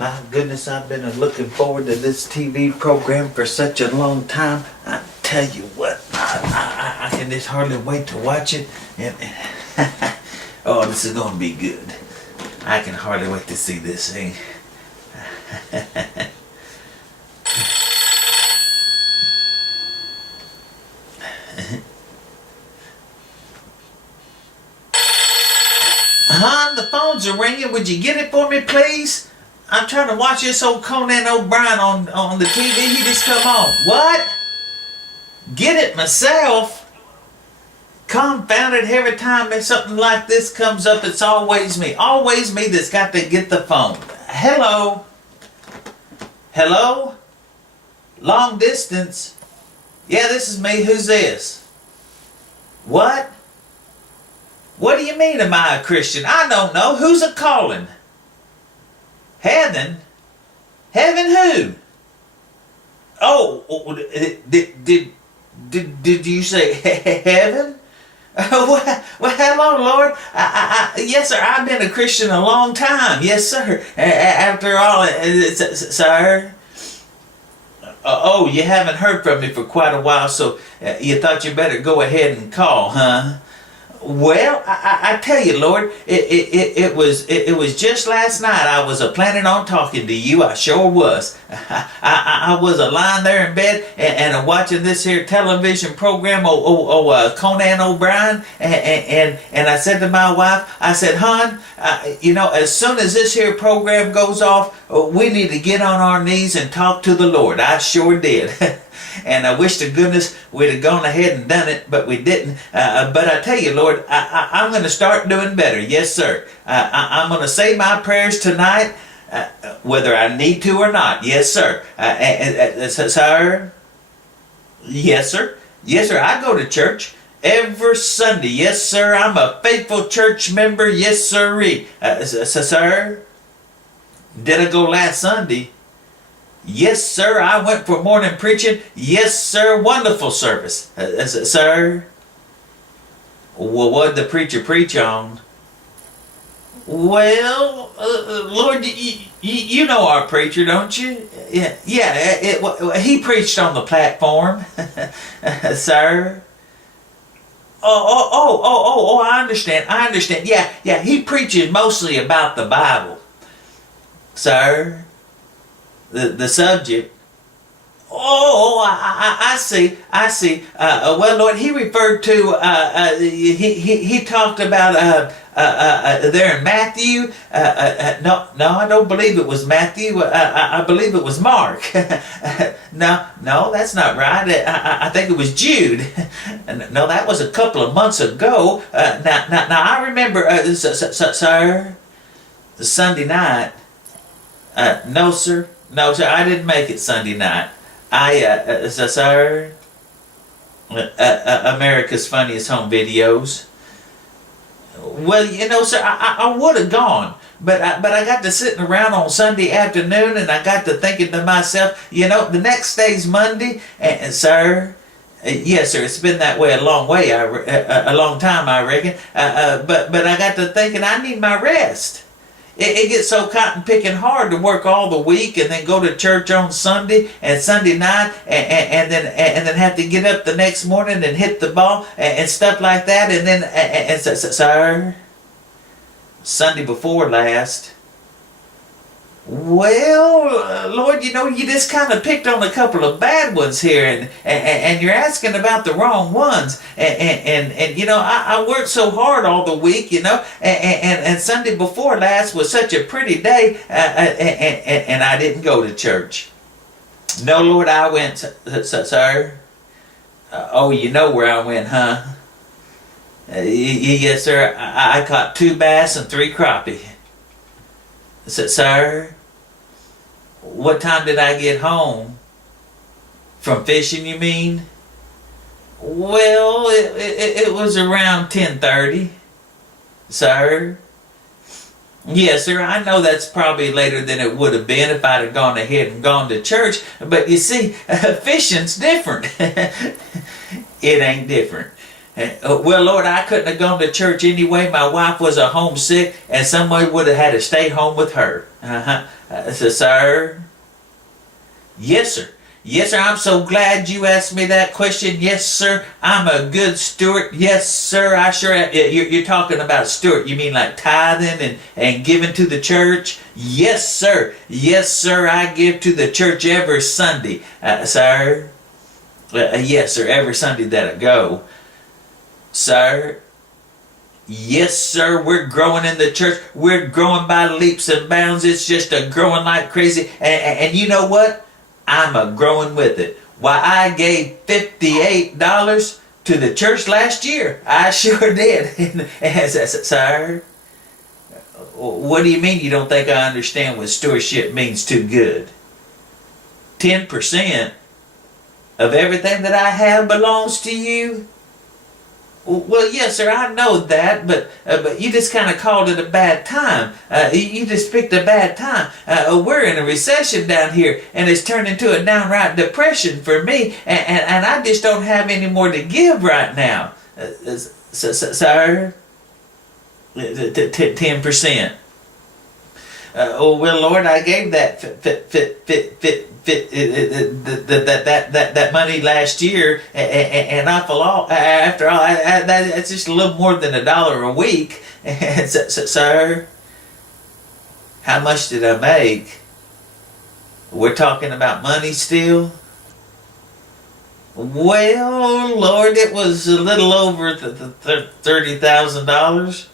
My goodness, I've been looking forward to this TV program for such a long time. I tell you what, I can just hardly wait to watch it. And oh, this is going to be good. I can hardly wait to see this thing. Hon, the phones are ringing. Would you get it for me, please? I'm trying to watch this old Conan O'Brien on the TV. He just come on. What? Get it myself? Confound it, every time something like this comes up, it's always me. Always me that's got to get the phone. Hello? Hello? Long distance? Yeah, this is me. Who's this? What? What do you mean, am I a Christian? I don't know. Who's a calling? Heaven? Heaven who? Oh, did you say heaven? Well, hello, Lord. Yes, sir. I've been a Christian a long time. Yes, sir. After all, sir. Oh, you haven't heard from me for quite a while, so you thought you better go ahead and call, huh? Well, I tell you, Lord, it was just last night I was planning on talking to you. I sure was. I was lying there in bed and watching this here television program, Conan O'Brien, and I said to my wife, I said, hon, as soon as this here program goes off, we need to get on our knees and talk to the Lord. I sure did. And I wish to goodness we'd have gone ahead and done it, but we didn't. But I tell you, Lord, I'm going to start doing better. Yes, sir. I'm going to say my prayers tonight, whether I need to or not. Yes, sir. Sir? Yes, sir. Yes, sir. I go to church every Sunday. Yes, sir. I'm a faithful church member. Yes, sirree. Sir? Did I go last Sunday? Yes, sir. I went for morning preaching. Yes, sir. Wonderful service. Sir? Well, what did the preacher preach on? Well, Lord, you know our preacher, don't you? Yeah. He preached on the platform. Sir? Oh, I understand. Yeah, he preaches mostly about the Bible. Sir? The subject. Oh, I see. Well, Lord, he referred to. He talked about there in Matthew. No, I don't believe it was Matthew. I believe it was Mark. No, that's not right. I think it was Jude. No, that was a couple of months ago. Now I remember, sir, Sunday night. No, sir. No, sir, I didn't make it Sunday night. Sir, America's Funniest Home Videos. Well, sir, I would have gone, but I got to sitting around on Sunday afternoon, and I got to thinking to myself, the next day's Monday, and sir, yes, sir, it's been that way a long time, I reckon. But I got to thinking I need my rest. It gets so cotton picking hard to work all the week and then go to church on Sunday and Sunday night and then have to get up the next morning and hit the ball and stuff like that, and then sir, Sunday before last. Well, Lord, you just kind of picked on a couple of bad ones here, and you're asking about the wrong ones. And I worked so hard all the week, and Sunday before last was such a pretty day, and I didn't go to church. No, Lord, I went, sir. Oh, you know where I went, huh? Yes, sir. I caught 2 bass and 3 crappie. Sir? What time did I get home? From fishing, you mean? Well, it was around 10:30. Sir? Yes, sir, I know that's probably later than it would have been if I'd have gone ahead and gone to church, but you see, fishing's different. It ain't different. Well, Lord, I couldn't have gone to church anyway. My wife was homesick, and someone would have had to stay home with her. Sir? Yes, sir. Yes, sir. I'm so glad you asked me that question. Yes, sir. I'm a good steward. Yes, sir. I sure am. You're talking about steward. You mean like tithing and giving to the church? Yes, sir. Yes, sir. I give to the church every Sunday, sir. Yes, sir. Every Sunday that I go. Sir? Yes, sir. We're growing in the church. We're growing by leaps and bounds. It's just a growing like crazy. And you know what? I'm a growing with it. Why, I gave $58 to the church last year. I sure did. Sir? What do you mean you don't think I understand what stewardship means too good? 10% of everything that I have belongs to you? Well, yes, sir, I know that, but you just kind of called it a bad time. You just picked a bad time. We're in a recession down here, and it's turned into a downright depression for me, and I just don't have any more to give right now. Sir? 10%. Oh, well, Lord, I gave that that money last year, and after all, that's just a little more than $1 a week. Sir, how much did I make? We're talking about money still? Well, Lord, it was a little over $30,000.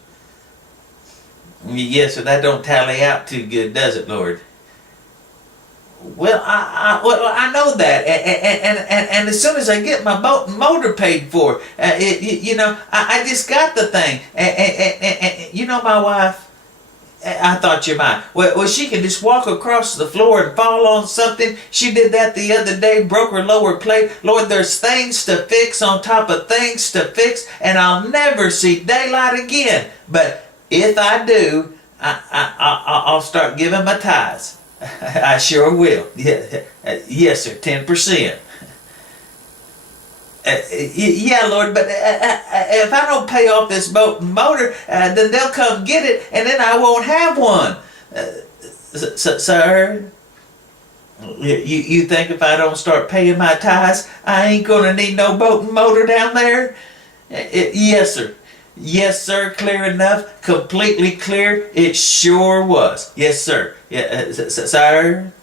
Yes, so that don't tally out too good, does it, Lord? Well, I know that, and as soon as I get my boat and motor paid for, I just got the thing, and you know my wife, I thought you might. Well, she can just walk across the floor and fall on something. She did that the other day, broke her lower plate. Lord, there's things to fix on top of things to fix, and I'll never see daylight again. But if I do, I'll start giving my tithes. I sure will. Yeah, yes, sir, 10%. Yeah, Lord, but if I don't pay off this boat and motor, then they'll come get it, and then I won't have one. Sir, you think if I don't start paying my tithes, I ain't gonna need no boat and motor down there? Yes, sir. Yes, sir, clear enough, completely clear, it sure was. Yes, sir. Yeah, sir?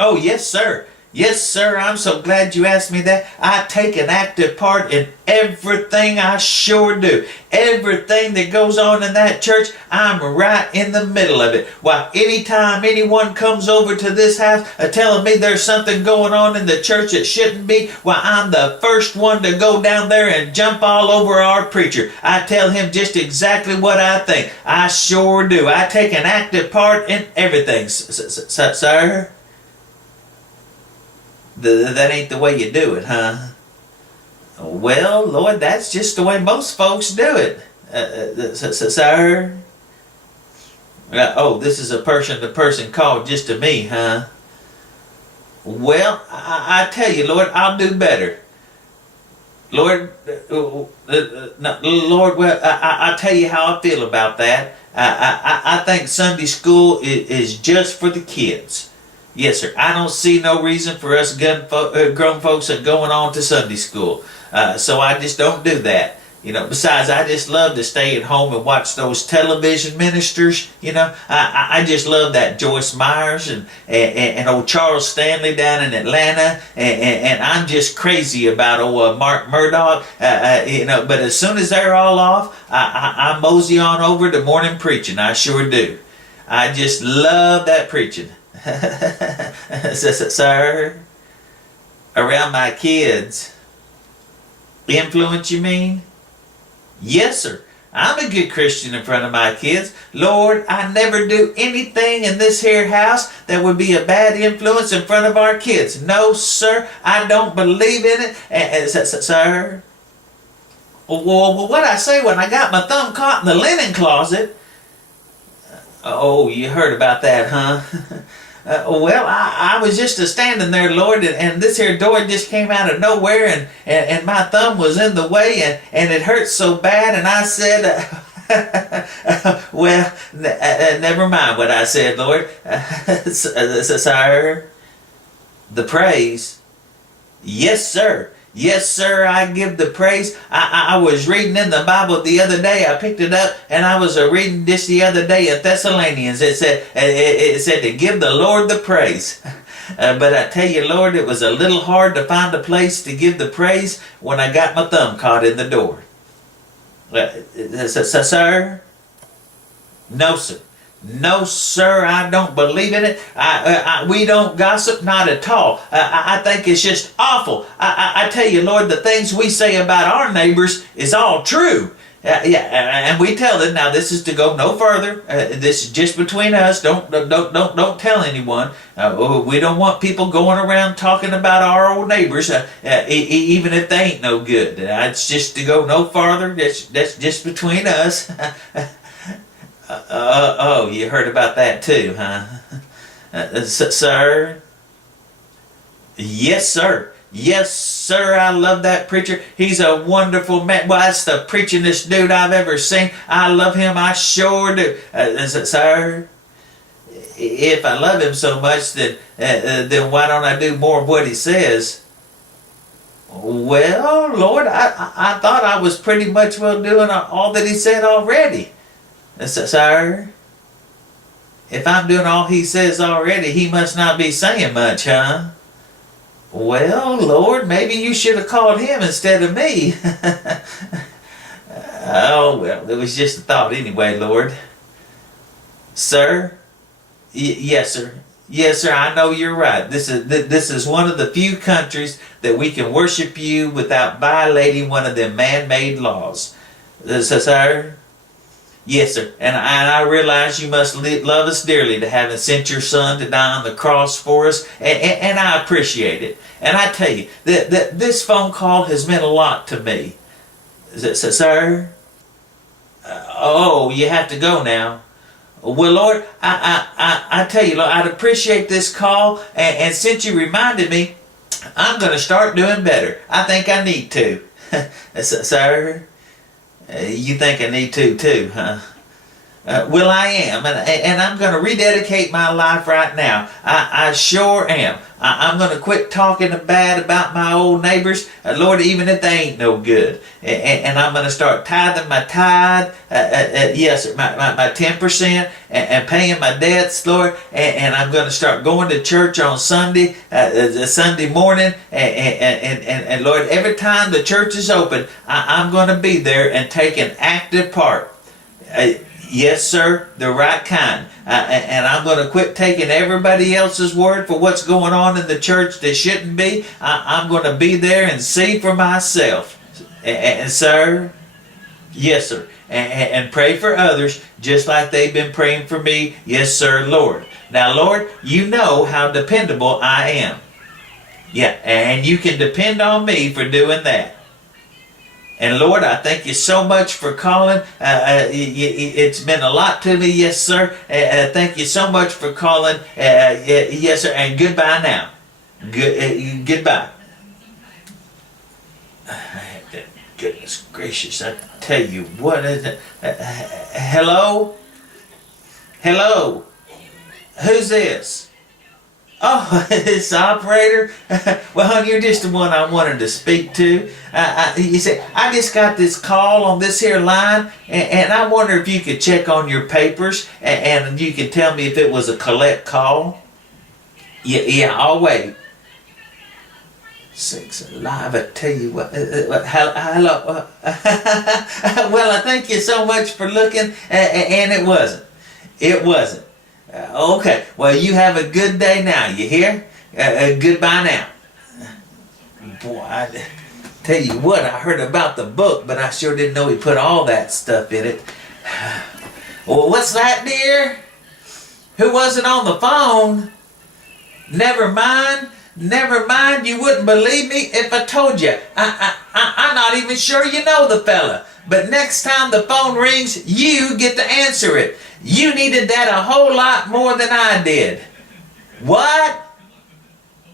Oh, yes, sir. Yes, sir, I'm so glad you asked me that. I take an active part in everything, I sure do. Everything that goes on in that church, I'm right in the middle of it. Why, anytime anyone comes over to this house telling me there's something going on in the church that shouldn't be, why, I'm the first one to go down there and jump all over our preacher. I tell him just exactly what I think. I sure do. I take an active part in everything, sir. That ain't the way you do it, huh? Well, Lord, that's just the way most folks do it, sir. Oh, this is a person-to-person call just to me, huh? Well, I tell you, Lord, I'll do better. Lord, Lord, well, I'll tell you how I feel about that. I think Sunday school is just for the kids. Yes, sir. I don't see no reason for us grown folks going on to Sunday school. So I just don't do that. Besides, I just love to stay at home and watch those television ministers. I just love that Joyce Myers and old Charles Stanley down in Atlanta. And I'm just crazy about old Mark Murdoch. But as soon as they're all off, I mosey on over to morning preaching. I sure do. I just love that preaching. Sir, around my kids. Influence, you mean? Yes, sir. I'm a good Christian in front of my kids. Lord, I never do anything in this here house that would be a bad influence in front of our kids. No, sir. I don't believe in it. Sir? Well, what I say when I got my thumb caught in the linen closet? Oh, you heard about that, huh? Well, I was just a standing there, Lord, and this here door just came out of nowhere, and my thumb was in the way, and it hurt so bad, and I said, well, never mind what I said, Lord. Sir, the praise. Yes, sir. Yes, sir, I give the praise. I was reading in the Bible the other day. I picked it up, and I was reading this the other day in Thessalonians. It said to give the Lord the praise. But I tell you, Lord, it was a little hard to find a place to give the praise when I got my thumb caught in the door. Sir? No, sir. No, sir, I don't believe in it. We don't gossip, not at all. I think it's just awful. I tell you, Lord, the things we say about our neighbors is all true. Yeah, and we tell them, now this is to go no further. This is just between us. Don't tell anyone. We don't want people going around talking about our old neighbors, even if they ain't no good. It's just to go no farther. That's just between us. Oh, you heard about that too, huh? Sir? Yes, sir. Yes, sir, I love that preacher. He's a wonderful man. Well, that's the preachingest dude I've ever seen. I love him, I sure do. Sir, if I love him so much, then why don't I do more of what he says? Well, Lord, I thought I was pretty much well doing all that he said already. Sir, if I'm doing all he says already, he must not be saying much, huh? Well, Lord, maybe you should have called him instead of me. Oh, well, it was just a thought anyway, Lord. Sir? Yes, sir. Yes, sir, I know you're right. This is one of the few countries that we can worship you without violating one of them man-made laws. Sir? Yes, sir. And I realize you must love us dearly to having sent your son to die on the cross for us, and I appreciate it. And I tell you, that this phone call has meant a lot to me. Sir? Oh, you have to go now. Well, Lord, I tell you, Lord, I'd appreciate this call, and since you reminded me, I'm going to start doing better. I think I need to. Sir? You think I need to too, huh? Well, I am, and I'm going to rededicate my life right now. I sure am. I'm going to quit talking bad about my old neighbors, Lord, even if they ain't no good. And I'm going to start tithing my tithe, yes, sir, my 10%, and paying my debts, Lord. And I'm going to start going to church on Sunday, Sunday morning. And Lord, every time the church is open, I'm going to be there and take an active part. Yes, sir, the right kind. And I'm going to quit taking everybody else's word for what's going on in the church that shouldn't be. I'm going to be there and see for myself. And sir, yes, sir. And pray for others just like they've been praying for me. Yes, sir, Lord. Now, Lord, you know how dependable I am. Yeah, and you can depend on me for doing that. And Lord, I thank you so much for calling. It's meant a lot to me, yes, sir. Thank you so much for calling. Yes, sir. And goodbye now. Goodbye. Goodness gracious, I tell you what is it? Hello? Hello? Who's this? Oh, it's the operator? Well, honey, you're just the one I wanted to speak to. You say, I just got this call on this here line, and I wonder if you could check on your papers, and you could tell me if it was a collect call. Yeah, I'll wait. Sakes alive, I tell you what. Hello. Well, I thank you so much for looking, and it wasn't. It wasn't. Okay, well, you have a good day now, you hear? Goodbye now. Boy, I tell you what, I heard about the book, but I sure didn't know he put all that stuff in it. Well, what's that, dear? Who wasn't on the phone? Never mind, you wouldn't believe me if I told you. I'm not even sure you know the fella. But next time the phone rings, you get to answer it. You needed that a whole lot more than I did. What?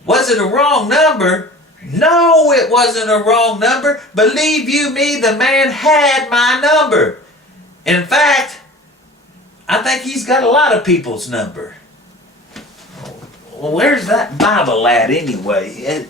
Was it a wrong number? No, it wasn't a wrong number. Believe you me, the man had my number. In fact, I think he's got a lot of people's number. Well, where's that Bible at anyway?